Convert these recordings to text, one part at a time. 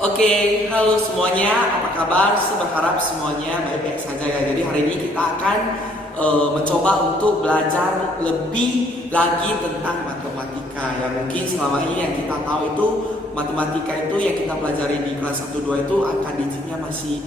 Oke, halo semuanya, apa kabar? Berharap semuanya baik-baik saja ya. Jadi hari ini kita akan mencoba untuk belajar lebih lagi tentang matematika. Ya mungkin selama ini yang kita tahu itu matematika itu yang kita pelajari di kelas 1 2 itu angka digitnya masih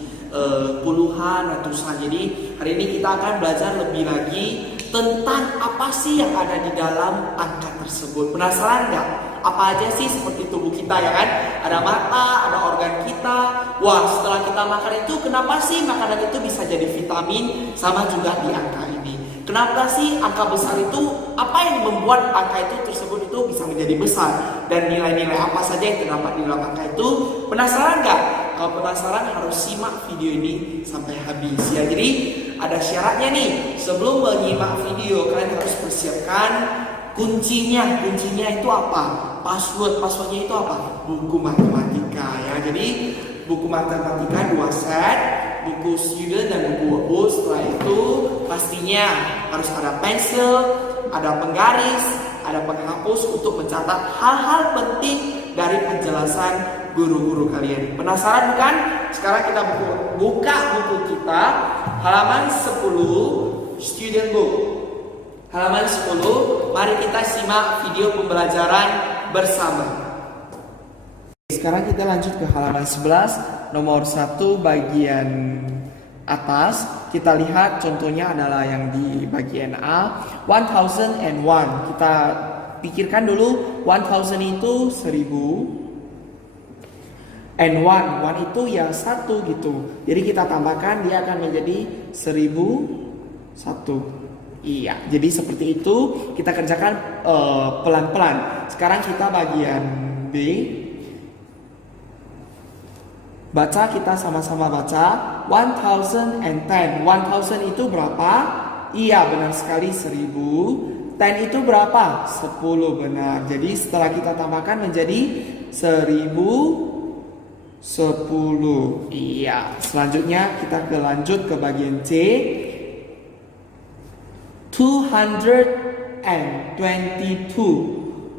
puluhan, ratusan. Jadi hari ini kita akan belajar lebih lagi tentang apa sih yang ada di dalam angka tersebut. Penasaran nggak? Apa aja sih seperti tubuh kita ya kan? Ada mata, ada organ kita. Wah, setelah kita makan itu kenapa sih makanan itu bisa jadi vitamin? Sama juga di angka ini. Kenapa sih angka besar itu, apa yang membuat angka itu tersebut itu bisa menjadi besar? Dan nilai-nilai apa saja yang terdapat di dalam angka itu? Penasaran nggak? Kalau penasaran harus simak video ini sampai habis ya. Jadi ada syaratnya nih. Sebelum menyimak video kalian harus persiapkan kuncinya itu apa? Passwordnya itu apa? Buku matematika ya. Jadi buku matematika 2 set, buku student dan buku workbook. Setelah itu pastinya harus ada pensil, ada penggaris, ada penghapus untuk mencatat hal-hal penting dari penjelasan guru-guru kalian. Penasaran bukan? Sekarang kita buka buku kita halaman 10 student book. Halaman 10, mari kita simak video pembelajaran bersama. Sekarang kita lanjut ke halaman 11, nomor 1 bagian atas. Kita lihat contohnya adalah yang di bagian A, 1001. Kita pikirkan dulu, 1000 itu 1000. And one itu ya 1 gitu. Jadi kita tambahkan dia akan menjadi 1001. Iya, jadi seperti itu kita kerjakan pelan-pelan. Sekarang kita bagian B. Baca, kita sama-sama baca. 1010. 1000 itu berapa? Iya, benar sekali 1000. 10 itu berapa? 10, benar. Jadi setelah kita tambahkan menjadi 1010. Iya, selanjutnya kita lanjut ke bagian C. 222.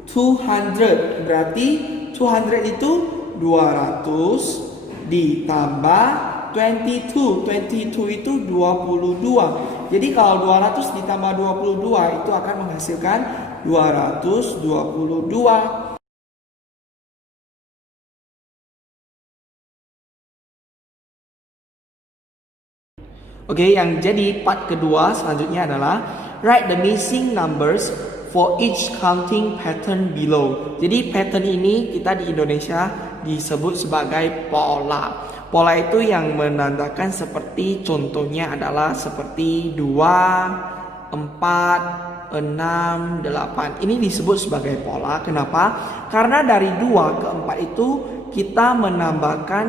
200 berarti 200 itu 200 ditambah 22. 22 itu 22. Jadi kalau 200 ditambah 22 itu akan menghasilkan 222. Oke, yang jadi part kedua selanjutnya adalah write the missing numbers for each counting pattern below. Jadi pattern ini kita di Indonesia disebut sebagai pola. Pola itu yang menandakan seperti contohnya adalah seperti 2, 4, 6, 8. Ini disebut sebagai pola. Kenapa? Karena dari 2 ke 4 itu kita menambahkan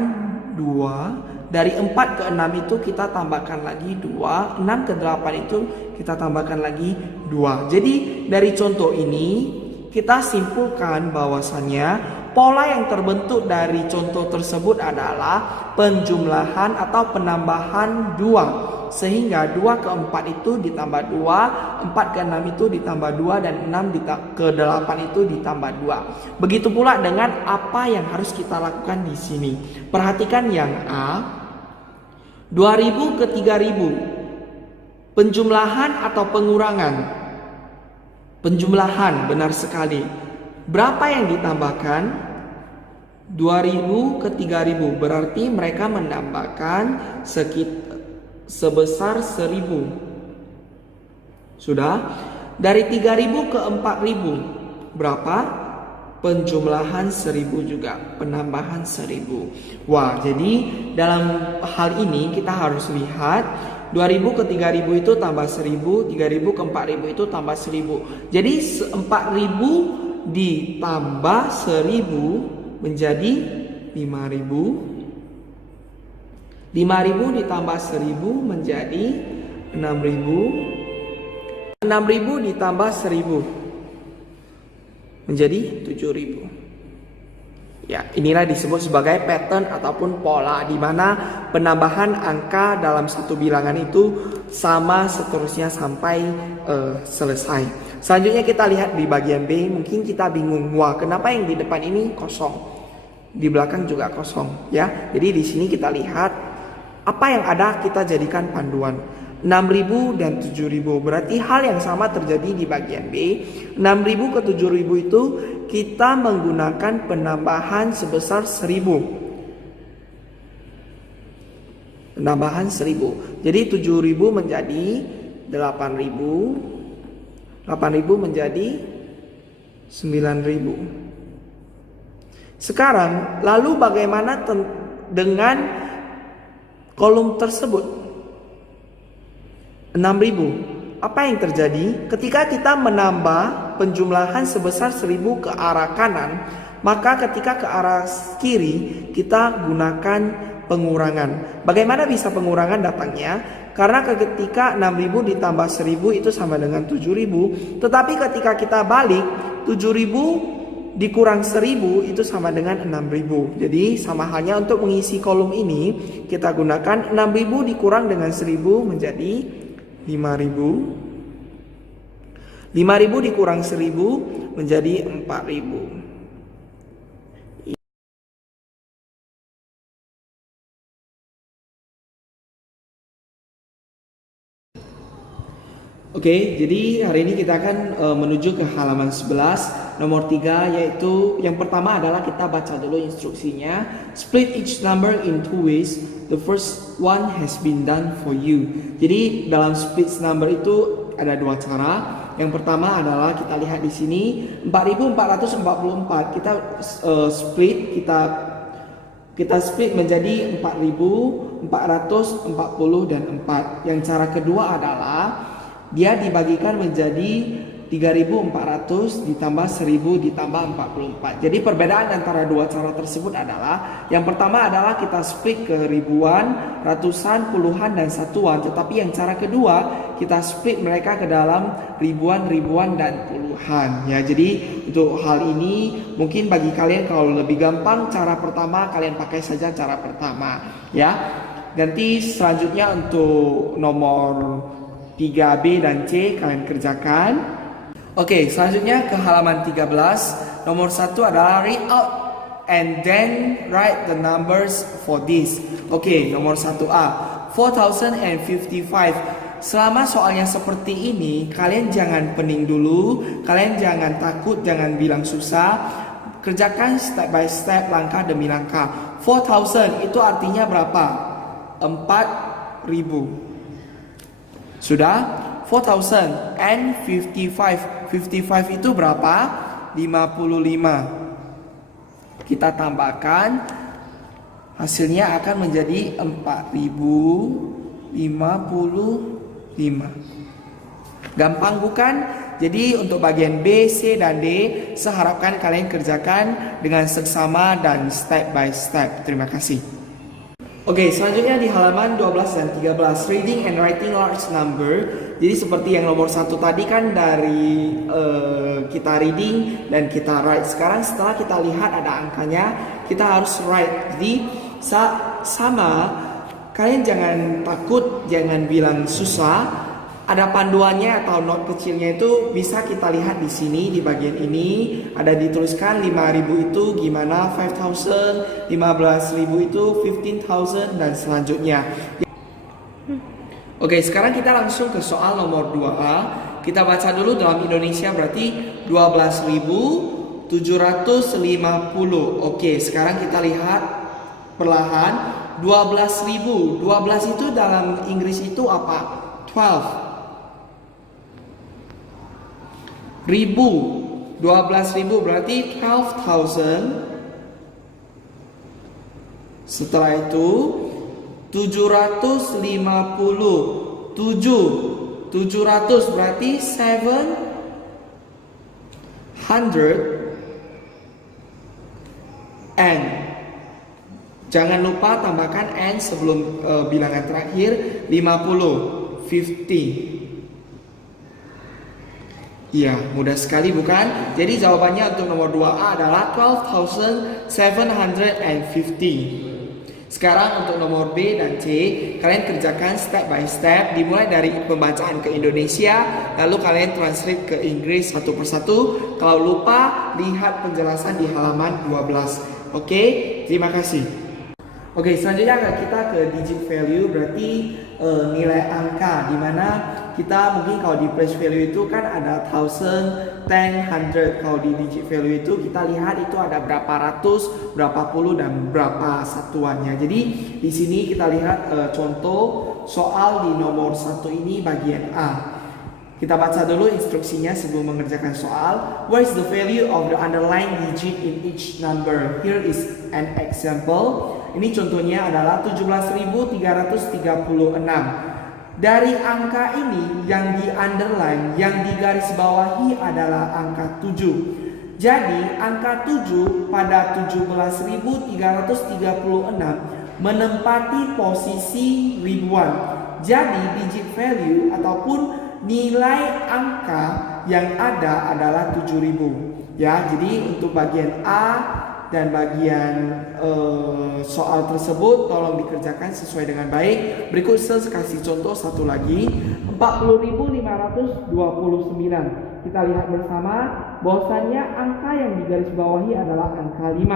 2. Dari 4 ke 6 itu kita tambahkan lagi 2. 6 ke 8 itu kita tambahkan lagi 2. Jadi dari contoh ini kita simpulkan bahwasannya pola yang terbentuk dari contoh tersebut adalah penjumlahan atau penambahan 2. Sehingga 2 ke 4 itu ditambah 2, 4 ke 6 itu ditambah 2, dan 6 ke 8 itu ditambah 2. Begitu pula dengan apa yang harus kita lakukan di sini. Perhatikan yang A, 2000 ke 30. Penjumlahan atau pengurangan? Penjumlahan, benar sekali. Berapa yang ditambahkan? 2000 ke 30. Berarti mereka menambahkan sebesar 1000. Sudah? Dari 3000 ke 4000 berapa? Penjumlahan 1000 juga, penambahan 1000. Wah, jadi dalam hal ini kita harus lihat 2000 ke 3000 itu tambah 1000, 3000 ke 4000 itu tambah 1000. Jadi 4000 ditambah 1000 menjadi 5000. 5000 ditambah 1000 menjadi 6000. 6000 ditambah 1000 menjadi 7000. Ya, inilah disebut sebagai pattern ataupun pola, di mana penambahan angka dalam satu bilangan itu sama seterusnya sampai selesai. Selanjutnya kita lihat di bagian B. Mungkin kita bingung, wah kenapa yang di depan ini kosong? di belakang juga kosong ya. Jadi di sini kita lihat apa yang ada kita jadikan panduan. 6.000 dan 7.000 berarti hal yang sama terjadi di bagian B. 6.000 ke 7.000 itu kita menggunakan penambahan sebesar 1.000. Penambahan 1.000. Jadi 7.000 menjadi 8.000. 8.000 menjadi 9.000. Sekarang lalu bagaimana dengan kolom tersebut? 6.000. Apa yang terjadi? Ketika kita menambah penjumlahan sebesar 1.000 ke arah kanan, maka ketika ke arah kiri kita gunakan pengurangan. Bagaimana bisa pengurangan datangnya? Karena ketika 6.000 ditambah 1.000 itu sama dengan 7.000. Tetapi ketika kita balik, 7.000 dikurang 1.000 itu sama dengan 6.000. Jadi sama halnya untuk mengisi kolom ini, kita gunakan 6.000 dikurang dengan 1.000 menjadi 5.000. 5.000 dikurang 1.000 menjadi 4.000. Oke, jadi hari ini kita akan menuju ke halaman 11 nomor 3, yaitu yang pertama adalah kita baca dulu instruksinya. Split each number in two ways. The first one has been done for you. Jadi dalam split number itu ada dua cara. Yang pertama adalah kita lihat di sini 4.444. Kita split menjadi 4.440 dan 4. Yang cara kedua adalah dia dibagikan menjadi 3.400 ditambah 1.000 ditambah 44. Jadi perbedaan antara dua cara tersebut adalah yang pertama adalah kita split ke ribuan, ratusan, puluhan, dan satuan. Tetapi yang cara kedua kita split mereka ke dalam ribuan, dan puluhan. Ya, jadi untuk hal ini mungkin bagi kalian kalau lebih gampang cara pertama kalian pakai saja cara pertama. Ya, nanti selanjutnya untuk nomor 3B dan C kalian kerjakan. Oke, selanjutnya ke halaman 13. Nomor 1 adalah read out and then write the numbers for this. Oke, nomor 1A 4055. Selama soalnya seperti ini, kalian jangan pening dulu, kalian jangan takut, jangan bilang susah. Kerjakan step by step, langkah demi langkah. 4000 itu artinya berapa? 4.000. Sudah? 4055. 55 itu berapa? 55. Kita tambahkan, hasilnya akan menjadi 4055. Gampang bukan? Jadi untuk bagian B, C, dan D, saya harapkan kalian kerjakan dengan seksama dan step by step. Terima kasih. Oke, selanjutnya di halaman 12 dan 13, reading and writing large number. Jadi seperti yang nomor 1 tadi kan dari kita reading dan kita write. Sekarang setelah kita lihat ada angkanya, kita harus write. Jadi sama, kalian jangan takut, jangan bilang susah. Ada panduannya atau not kecilnya itu bisa kita lihat di sini di bagian ini ada dituliskan 5.000 itu gimana, 5,000, 15.000 itu 15,000 dan selanjutnya. Oke, sekarang kita langsung ke soal nomor 2A. Kita baca dulu dalam Indonesia berarti 12.750. Oke, sekarang kita lihat perlahan 12.000. 12 itu dalam Inggris itu apa? 12. 1000, 12.000 berarti 12,000. Setelah itu 750, 700 berarti 700 and jangan lupa tambahkan and sebelum bilangan terakhir 50, 50. Iya, mudah sekali bukan? Jadi jawabannya untuk nomor 2A adalah 12,750. Sekarang untuk nomor B dan C, kalian kerjakan step by step, dimulai dari pembacaan ke Indonesia, lalu kalian translate ke Inggris satu persatu. Kalau lupa, lihat penjelasan di halaman 12. Oke, terima kasih. Oke, selanjutnya kita ke digit value, berarti nilai angka, dimana kita mungkin kalau di place value itu kan ada 1000, 10, 100. Kalau di digit value itu kita lihat itu ada berapa ratus, berapa puluh, dan berapa satuannya. Jadi di sini kita lihat contoh soal di nomor 1 ini bagian A. Kita baca dulu instruksinya sebelum mengerjakan soal. What is the value of the underlying digit in each number? Here is an example. Ini contohnya adalah 17.336. Dari angka ini yang di underline, yang di garis bawahi adalah angka 7. Jadi angka 7 pada 17.336 menempati posisi ribuan. Jadi digit value ataupun nilai angka yang ada adalah 7.000. Ya, jadi untuk bagian A dan bagian soal tersebut tolong dikerjakan sesuai dengan baik. Berikut saya kasih contoh satu lagi, 40.529. Kita lihat bersama bahwasannya angka yang di garis bawahi adalah angka 5.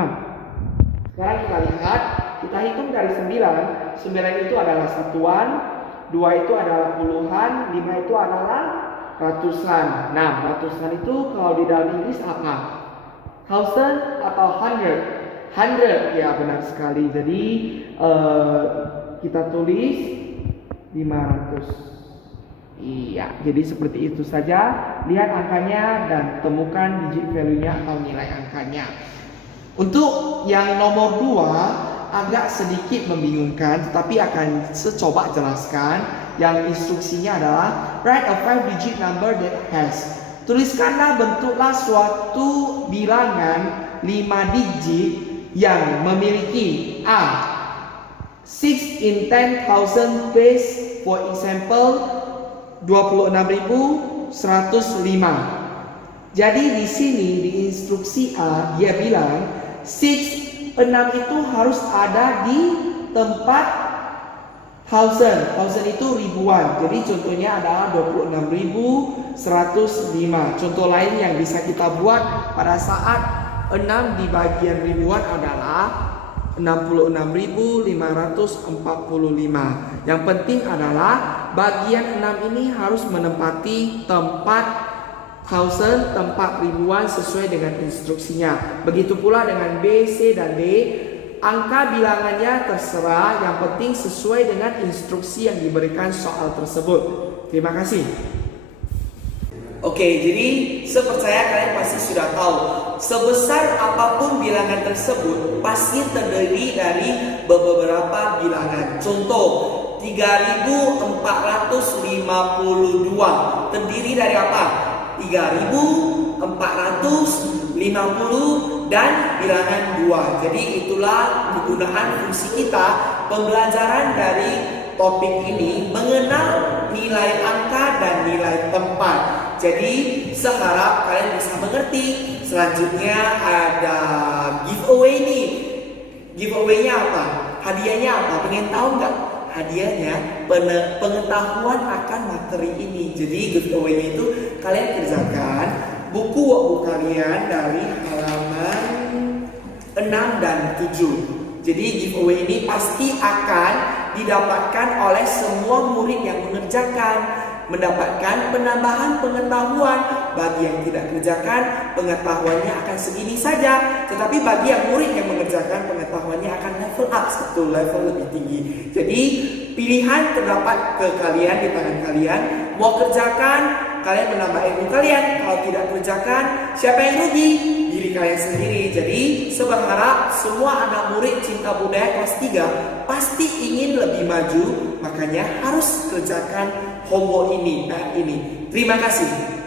Sekarang kita lihat, kita hitung dari 9. 9 itu adalah satuan, 2 itu adalah puluhan, 5 itu adalah ratusan. Nah, ratusan itu kalau di dalam Inggris apa? Thousand atau hundred? Hundred, ya benar sekali. Jadi kita tulis 500. Iya, jadi seperti itu saja. Lihat angkanya dan temukan digit value-nya atau nilai angkanya. Untuk yang nomor 2 agak sedikit membingungkan, tetapi akan coba jelaskan. Yang instruksinya adalah write a 5-digit number that has. Tuliskanlah, bentuklah suatu bilangan 5 digit yang memiliki A 6 in 10,000 place, for example 26.105. Jadi di sini di instruksi A dia bilang 6 itu harus ada di tempat 1000 itu ribuan. Jadi contohnya adalah 26.105. Contoh lain yang bisa kita buat pada saat 6 di bagian ribuan adalah 66.545. Yang penting adalah bagian 6 ini harus menempati tempat 1000, tempat ribuan sesuai dengan instruksinya. Begitu pula dengan B, C, dan D. Angka bilangannya terserah, yang penting sesuai dengan instruksi yang diberikan soal tersebut. Terima kasih. Oke, jadi saya percaya kalian pasti sudah tahu, sebesar apapun bilangan tersebut pasti terdiri dari beberapa bilangan. Contoh 3.452 terdiri dari apa? 3.450 dan bilangan 2. Jadi itulah penggunaan fungsi kita pembelajaran dari topik ini, mengenal nilai angka dan nilai tempat. Jadi saya harap kalian bisa mengerti. Selanjutnya ada giveaway nih. Giveaway-nya apa? Hadiahnya apa? Pengen tahu nggak? Hadiahnya pengetahuan akan materi ini. Jadi giveaway-nya itu kalian kerjakan buku kalian dari halaman 6 dan 7. Jadi giveaway ini pasti akan didapatkan oleh semua murid yang mengerjakan, mendapatkan penambahan pengetahuan. Bagi yang tidak kerjakan, pengetahuannya akan segini saja. Tetapi bagi yang murid yang mengerjakan, pengetahuannya akan level up, satu level lebih tinggi. Jadi pilihan terdapat ke kalian, di tangan kalian. Mau kerjakan, kalian menambah ilmu kalian. Kalau tidak kerjakan, siapa yang rugi? Diri kalian sendiri. Jadi saya berharap semua anak murid cinta budaya kelas 3 pasti ingin lebih maju. Makanya harus kerjakan homework ini dan ini. Terima kasih.